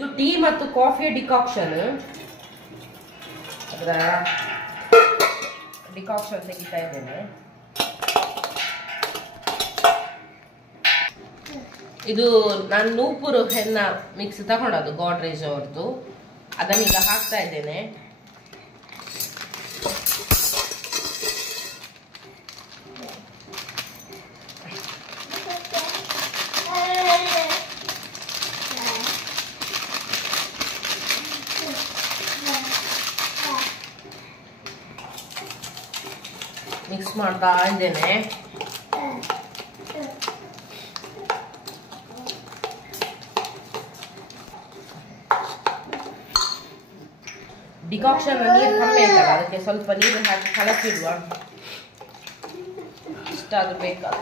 ಇದು ಟೀ ಮತ್ತು ಕಾಫಿಯ ಡಿಕಾಕ್ಷನ್. ಅದರ ಡಿಕಾಕ್ಷನ್ ತೆಗಿತಾ ಇದ್ದೇನೆ. ಇದು ನಾನು ನೂಪುರು ಹೆನ್ನ ಮಿಕ್ಸ್ ತಗೊಂಡದ್ದು ಗೋಡ್ರೇಜ್ ಅವ್ರದ್ದು, ಅದನ್ನೀಗ ಹಾಕ್ತಾ ಇದ್ದೇನೆ. ಮಿಕ್ಸ್ ಮಾಡ್ತಾ ಇದ್ದೇನೆ. ಡಿಕಾಕ್ಷನ್ ನೀರು ಕಮ್ಮಿ ಆಯ್ತಲ್ಲ, ಅದಕ್ಕೆ ಸ್ವಲ್ಪ ನೀರು ಹಾಕಿ ಕಲಸಿಡುವ. ಇಷ್ಟಾದ್ರೂ ಬೇಕಾದ.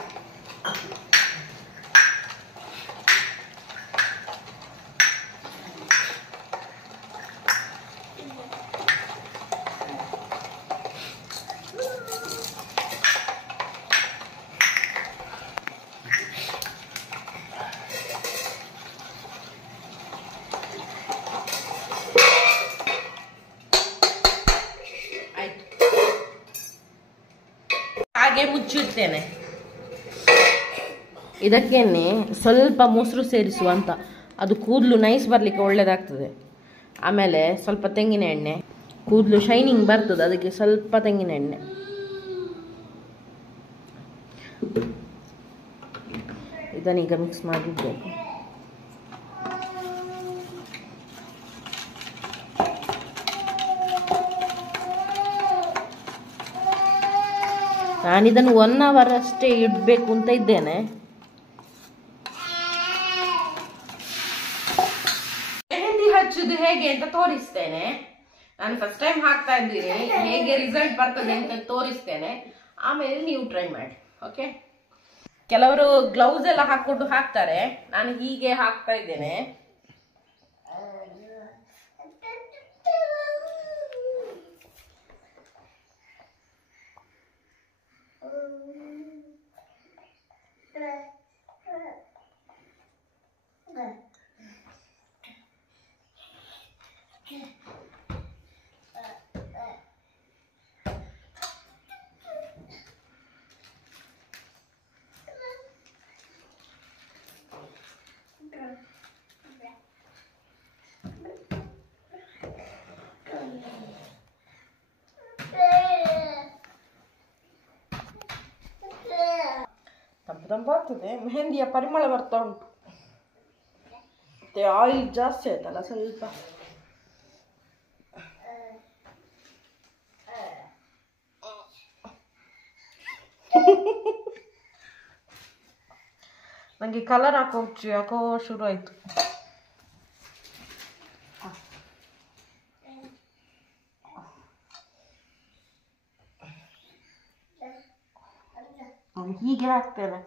ಹಾಗೆ ಮುಚ್ಚಿಡ್ತೇನೆ. ಇದಕ್ಕೇನೆ ಸ್ವಲ್ಪ ಮೊಸರು ಸೇರಿಸುವ ಅಂತ, ಅದು ಕೂದಲು ನೈಸ್ ಬರಲಿಕ್ಕೆ ಒಳ್ಳೆಯದಾಗ್ತದೆ. ಆಮೇಲೆ ಸ್ವಲ್ಪ ತೆಂಗಿನ ಎಣ್ಣೆ, ಕೂದಲು ಶೈನಿಂಗ್ ಬರ್ತದೆ, ಅದಕ್ಕೆ ಸ್ವಲ್ಪ ತೆಂಗಿನ ಎಣ್ಣೆ. ಇದನ್ನೀಗ ಮಿಕ್ಸ್ ಮಾಡಿಡ್ಬೇಕು. ನಾನಿದನ್ನು 1 hour ಅಷ್ಟೇ ಇಡಬೇಕು ಅಂತ ಇದ್ದೇನೆ. ಮೆಹಂದಿ ಹಚ್ಚುದು ಹೇಗೆ ಅಂತ ತೋರಿಸ್ತೇನೆ. ನಾನು ಫಸ್ಟ್ ಟೈಮ್ ಹಾಕ್ತಾ ಇದ್ದೀನಿ, ಹೇಗೆ ರಿಸಲ್ಟ್ ಬರ್ತದೆ ಅಂತ ತೋರಿಸ್ತೇನೆ. ಆಮೇಲೆ ನೀವು ಟ್ರೈ ಮಾಡಿ. ಓಕೆ, ಕೆಲವರು ಗ್ಲೌಸ್ ಎಲ್ಲ ಹಾಕೊಂಡು ಹಾಕ್ತಾರೆ, ನಾನು ಹೀಗೆ ಹಾಕ್ತಾ ಇದ್ದೇನೆ. ತಂಪಾಗ್ತದೆ, ಮೆಹಂದಿಯ ಪರಿಮಳ ಬರ್ತಾ ಉಂಟು. ಮತ್ತೆ ಆಯಿಲ್ ಜಾಸ್ತಿ ಆಯ್ತಲ್ಲ ಸ್ವಲ್ಪ. ನನಗೆ ಕಲರ್ ಯಾಕೋ ಶುರು ಆಯ್ತು. ಹೀಗೆ ಹಾಕ್ತೇನೆ.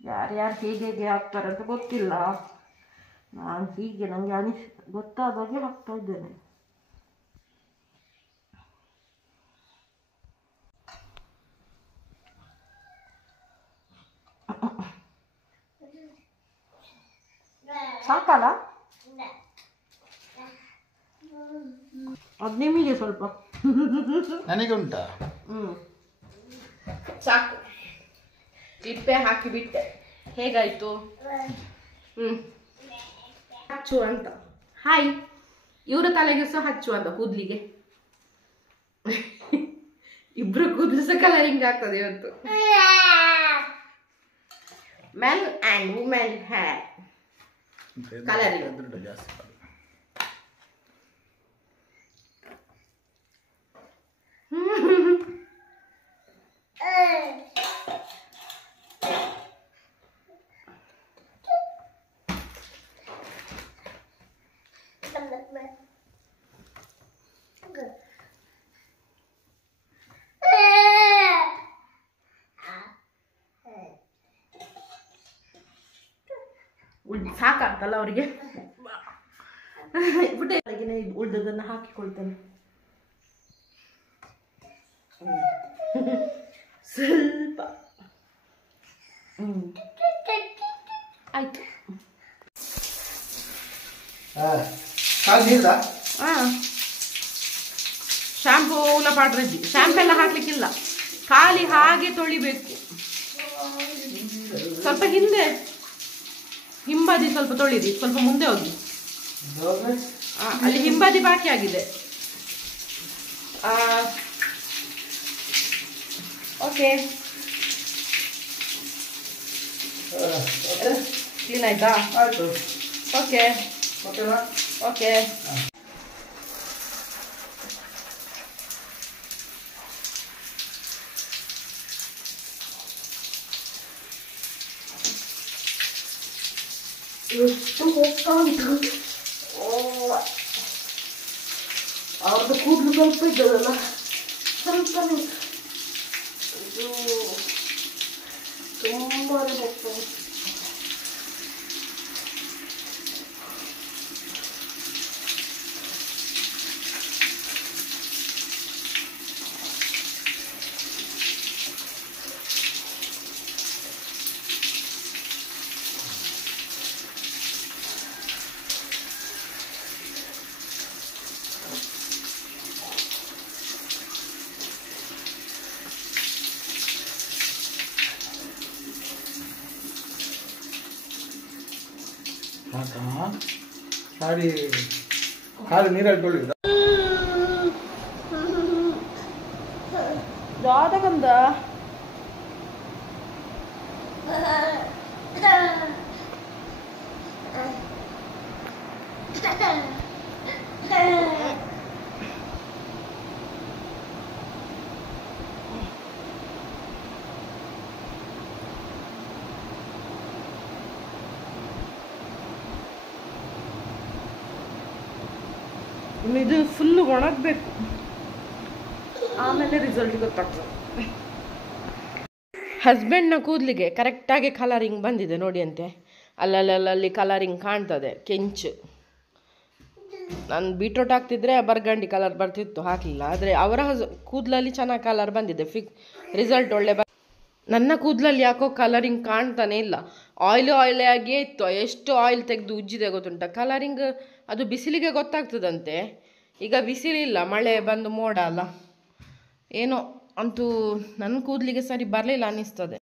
ಯಾರ್ಯಾರು ಹೇಗೆ ಹಾಕ್ತಾರೆ ಅಂತ ಗೊತ್ತಿಲ್ಲ, ನಾನು ಹೀಗೆ ನನಗೆ ಗೊತ್ತಾದಾಗೆ ಹಾಕ್ತಾ ಇದ್ದೇನೆ. ಸಾಕಲ್ಲ? ಅದು ನಿಮಗೆ ಸ್ವಲ್ಪ ನನಗೆ ಉಂಟಾ? ಸಾಕು. ಇಪ್ಪೆ ಹಾಕಿ ಬಿಟ್ಟೆ. ಹೇಗಾಯ್ತು? ಹಚ್ಚು ಅಂತ. ಹಾಯ್, ಇವರ ತಲೆಗೆ ಸಹ ಹಚ್ಚು ಅಂತ, ಕೂದ್ಲಿಗೆ. ಇಬ್ರು ಕೂದಲು ಸಹ ಕಲರಿಂಗ್ ಆಗ್ತದೆ ಇವತ್ತು. Men and women hair colouring. ಜಾಸ್ತಿ ಸಾಕಾಗ್ತಲ್ಲ ಅವರಿಗೆ. ಉಳ್ದದನ್ನು ಹಾಕಿಕೊಳ್ತೇನೆ. ಸ್ವಲ್ಪ ಆಯ್ತು. ನೀರ್ದ ಶಾಂಪೂ ಪಾಡ್ರಜ್ಜಿ ಶಾಂಪು ಎಲ್ಲ ಹಾಕ್ಲಿಕ್ಕಿಲ್ಲ, ಖಾಲಿ ಹಾಗೆ ತೊಳಿಬೇಕು. ಸ್ವಲ್ಪ ಹಿಂದೆ ಹಿಂಬದಿ ಸ್ವಲ್ಪ ತೊಳಿರಿ, ಸ್ವಲ್ಪ ಮುಂದೆ ಹೋಗಿ. ಅಲ್ಲಿ ಹಿಂಬದಿ ಬಾಕಿ ಆಗಿದೆ. ಓಕೆ, ಕ್ಲೀನ್ ಆಯ್ತಾ? ಆಯ್ತು. ಓಕೆ ಓಕೆನಾ? ಓಕೆ. ಎಷ್ಟು ಹೋಗ್ತಾ ಉಂಟು. ಅವ್ರದ್ದು ಕೂದಲು ಸ್ವಲ್ಪ ಇದ್ದದಲ್ಲ, ಸ್ವಲ್ಪ ಇದು ತುಂಬಾ ಹೋಗ್ತಾ ಉಂಟು. ಸಾರಿ ಖಾಲಿ ನೀರಲ್ಲಿ ತೊಳಿದ ಜಾತಕಂದ ಇದು ಫುಲ್ಲು ಒಣಗಬೇಕು, ಆಮೇಲೆ ರಿಸಲ್ಟ್ ಗೊತ್ತಾಗ್ತದೆ. ಹಸ್ಬೆಂಡ್ನ ಕೂದಲಿಗೆ ಕರೆಕ್ಟಾಗಿ ಕಲರಿಂಗ್ ಬಂದಿದೆ ನೋಡಿ ಅಂತೆ. ಅಲ್ಲಲ್ಲಿ ಕಲರಿಂಗ್ ಕಾಣ್ತದೆ, ಕೆಂಚು. ನಾನು ಬೀಟ್ರೋಟ್ ಹಾಕ್ತಿದ್ರೆ ಬರ್ಗಂಡಿ ಕಲರ್ ಬರ್ತಿತ್ತು, ಹಾಕಲಿಲ್ಲ. ಆದರೆ ಅವರ ಕೂದಲಲ್ಲಿ ಚೆನ್ನಾಗಿ ಕಲರ್ ಬಂದಿದೆ, ರಿಸಲ್ಟ್ ಒಳ್ಳೆ ನನ್ನ ಕೂದಲಲ್ಲಿ ಯಾಕೋ ಕಲರಿಂಗ್ ಕಾಣ್ತಾನೆ ಇಲ್ಲ. ಆಯಿಲಿ ಆಗಿಯೇ ಇತ್ತು. ಎಷ್ಟು ಆಯಿಲ್ ತೆಗೆದು ಉಜ್ಜಿದೆ ಗೊತ್ತುಂಟ. ಕಲರಿಂಗ್ ಅದು ಬಿಸಿಲಿಗೆ ಗೊತ್ತಾಗ್ತದಂತೆ. ಈಗ ಬಿಸಿಲಿಲ್ಲ, ಮಳೆ ಬಂದು ಮೋಡ ಅಲ್ಲ, ಏನೋ ಅಂತೂ ನನ್ನ ಕೂದಲಿಗೆ ಸರಿ ಬರಲಿಲ್ಲ ಅನ್ನಿಸ್ತದೆ.